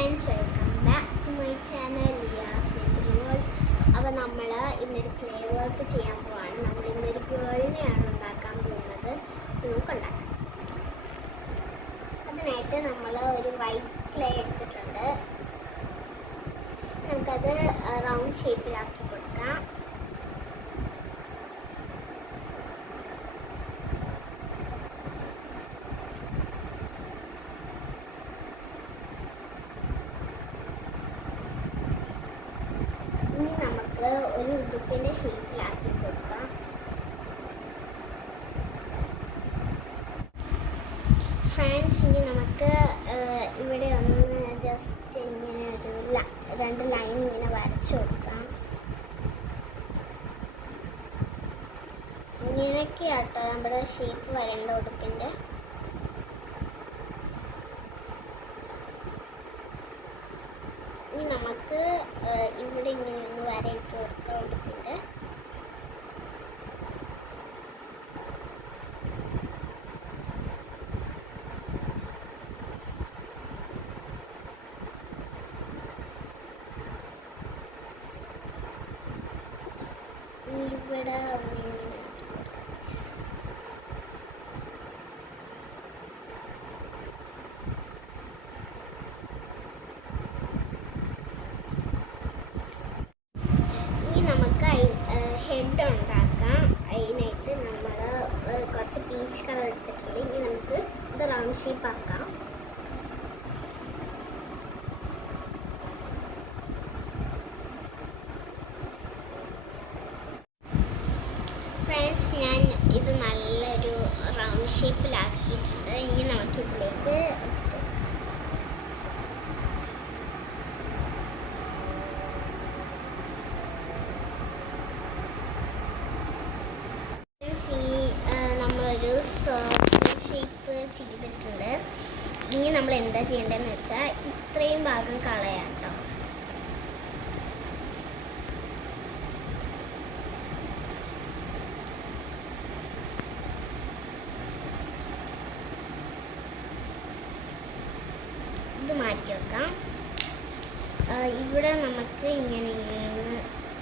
Friends, welcome back to my channel Liya's little world. അപ്പോൾ നമ്മൾ ഇന്നൊരു ക്ലേ വർക്ക് ചെയ്യാൻ പോവാണ്. നമ്മൾ ഇന്നൊരു ഗേളിനെയാണ് ഉണ്ടാക്കാൻ പോകുന്നത്. നമുക്കുണ്ടാക്കാം. അതിനായിട്ട് നമ്മൾ ഒരു വൈറ്റ് ക്ലേ എടുത്തിട്ടുണ്ട്. നമുക്കത് റൗണ്ട് ഷേപ്പിലാക്കി കൊടുക്കാം. ഇനി നമുക്ക് ഒരു ഉടുപ്പിൻ്റെ ഷേപ്പിലാക്കി കൊടുക്കാം. ഫ്രണ്ട്സ്, ഇനി നമുക്ക് ഇവിടെ ഒന്ന് ജസ്റ്റ് ഇങ്ങനെ ഒരു രണ്ട് ലൈൻ ഇങ്ങനെ വരച്ചു കൊടുക്കാം. ഇങ്ങനെയൊക്കെയാട്ടോ നമ്മുടെ ഷേപ്പ് വരേണ്ട ഉടുപ്പിൻ്റെ. ഇനി നമുക്ക് ഇവിടെ ഇങ്ങനെ ഒന്ന് വരയിട്ട് കൊടുക്കാം ഉടുപ്പിൻ്റെ. ഇവിടെ ഒന്നിങ്ങനെ നമുക്ക് ഹെഡ് ഉണ്ടാക്കാം. അതിനായിട്ട് നമ്മൾ കുറച്ച് പീച്ച് കളർ എടുത്തിട്ടുണ്ട്. ഇനി നമുക്ക് ഇത് റൗണ്ട് ഷേപ്പ് ആക്കാം. ഫ്രണ്ട്സ്, ഞാൻ ഇത് നല്ലൊരു റൗണ്ട് ഷേപ്പിലാക്കിയിട്ടുണ്ട്. ഇനി നമുക്ക് ഇതിലേക്ക് ഒട്ടിച്ചു കൊടുക്കാം. ഇനി നമ്മളൊരു സർക്കിൾ ഷേപ്പ് ചെയ്തിട്ടുണ്ട്. ഇനി നമ്മൾ എന്താ ചെയ്യേണ്ടതെന്ന് വെച്ചാൽ ഇത്രയും ഭാഗം കളയാം കേട്ടോ. ഇത് മാറ്റി വെക്കാം. ഇവിടെ നമുക്ക് ഇങ്ങനെ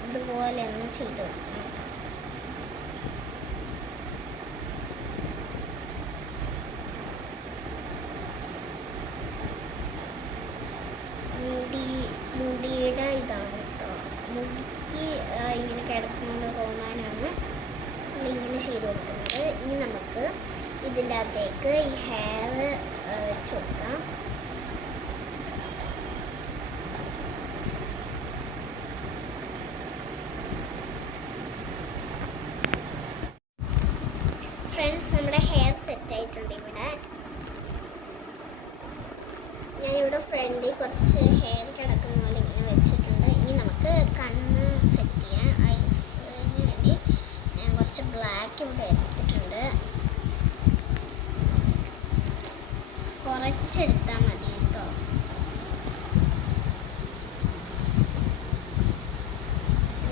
ഇതുപോലെ ഒന്ന് ചെയ്ത് കൊടുക്കാം. മുടിയുടെ ഇതാണ് കേട്ടോ. മുടിക്ക് ഇങ്ങനെ കിടക്കുന്നത് തോന്നാനാണ് നമ്മളിങ്ങനെ ചെയ്ത് കൊടുക്കുന്നത്. ഇനി നമുക്ക് ഇതിൻ്റെ അകത്തേക്ക് ഈ ഹെയർ വെച്ച് കൊടുക്കാം. ഫ്രണ്ട്സ്, നമ്മുടെ ഹെയർ സെറ്റ് ആയിട്ടുണ്ട്. ഞാനിവിടെ ഫ്രണ്ടിൽ കുറച്ച് ഹെയർ കിടക്കുന്ന പോലെ ഇങ്ങനെ വെച്ചിട്ടുണ്ട്. ഇനി നമുക്ക് കണ്ണ് സെറ്റ് ചെയ്യാം. ഐസിന് വേണ്ടി ഞാൻ കുറച്ച് ബ്ലാക്ക് ഇവിടെ എടുത്തിട്ടുണ്ട്. കുറച്ചെടുത്താൽ മതി കേട്ടോ.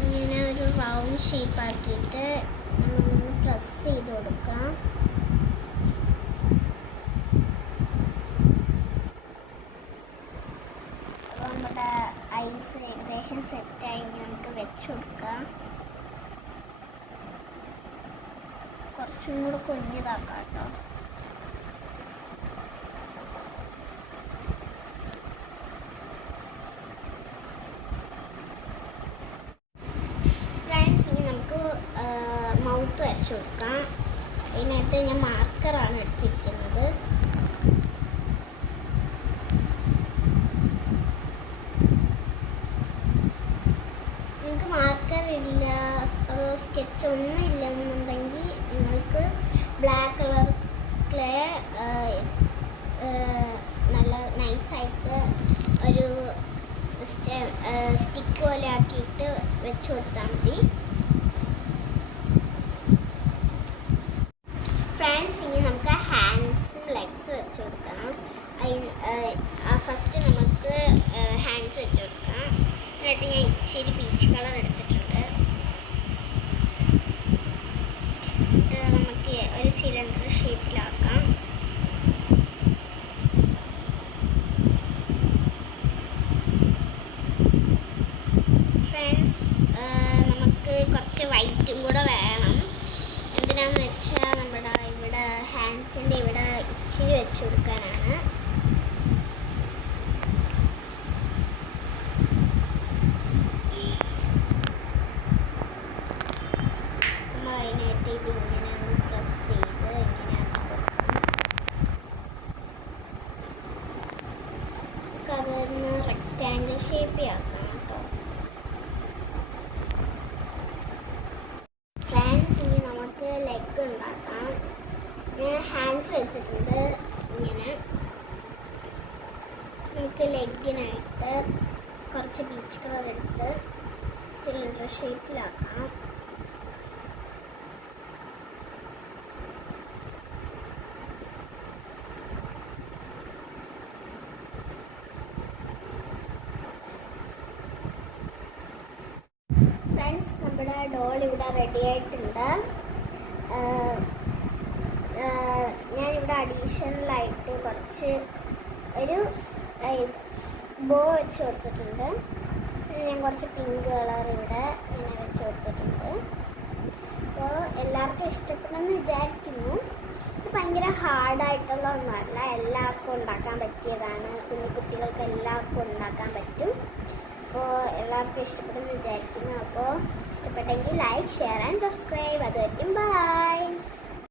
ഇങ്ങനെ ഒരു റൗണ്ട് ഷേപ്പ് ആക്കിയിട്ട് നമ്മളൊന്ന് പ്രസ് ചെയ്ത് കൊടുക്കാം. നമ്മുടെ ഐസ് ഏകദേശം സെറ്റായി. നമുക്ക് വെച്ച് കൊടുക്കാം. കുറച്ചും കൂടെ കുഞ്ഞിതാക്കാം കേട്ടോ. ഫ്രണ്ട്സ്, ഇനി നമുക്ക് മൗത്ത് വരച്ച് കൊടുക്കാം. അതിനായിട്ട് ഞാൻ മാർക്കറാണ് എടുത്തിരിക്കുന്നത്. നിങ്ങൾക്ക് മാർക്കർ ഇല്ല, സ്കെച്ച് ഒന്നും ഇല്ലെന്നുണ്ടെങ്കിൽ നിങ്ങൾക്ക് ബ്ലാക്ക് കളർ ക്ലേ നല്ല നൈസായിട്ട് ഒരു സ്റ്റിക്ക് പോലെ ആക്കിയിട്ട് വെച്ച് കൊടുത്താൽ മതി. ഫ്രണ്ട്സ്, ഇനി നമുക്ക് ഹാൻഡ്സും ലെഗ്സ് വെച്ച് കൊടുക്കണം. ഫസ്റ്റ് നമുക്ക് ഹാൻഡ്സ് വെച്ച് കൊടുക്കാം. എന്നിട്ട് ഞാൻ ഇച്ചിരി പീച്ച് കളർ എടുത്തിട്ടുണ്ട്. എന്നിട്ട് നമുക്ക് ഒരു സിലിണ്ടർ ഷേപ്പിലാക്കാം. അതൊന്ന് റെക്റ്റാങ്കിൾ ഷേപ്പിൽ ആക്കാം കേട്ടോ. ഫ്രണ്ട്സ്, ഇനി നമുക്ക് ലെഗ് ഉണ്ടാക്കാം. ഞാൻ ഹാൻഡ്സ് വെച്ചിട്ടുണ്ട്. ഇങ്ങനെ നമുക്ക് ലെഗിനായിട്ട് കുറച്ച് പീച്ച് കളർ എടുത്ത് സിലിണ്ടർ ഷേപ്പിലാക്കാം. ഫ്രണ്ട്സ്, നമ്മുടെ ഡോൾ ഇവിടെ റെഡി ആയിട്ടുണ്ട്. ഞാനിവിടെ അഡീഷണലായിട്ട് കുറച്ച് ഒരു ബോ വെച്ച് കൊടുത്തിട്ടുണ്ട്. ഞാൻ കുറച്ച് പിങ്ക് കളർ ഇവിടെ ഇങ്ങനെ വെച്ച് കൊടുത്തിട്ടുണ്ട്. അപ്പോൾ എല്ലാവർക്കും ഇഷ്ടപ്പെടുമെന്ന് വിചാരിക്കുന്നു. ഇത് ഭയങ്കര ഹാർഡായിട്ടുള്ള ഒന്നുമല്ല, എല്ലാവർക്കും ഉണ്ടാക്കാൻ പറ്റിയതാണ്. കുഞ്ഞു കുട്ടികൾക്ക് എല്ലാവർക്കും ഉണ്ടാക്കാൻ പറ്റും. അപ്പോൾ എല്ലാവർക്കും ഇഷ്ടപ്പെടുമെന്ന് വിചാരിക്കുന്നു. അപ്പോൾ ഇഷ്ടപ്പെട്ടെങ്കിൽ ലൈക്ക്, ഷെയർ ആൻഡ് സബ്സ്ക്രൈബ്. അതുവരെയും ബൈ.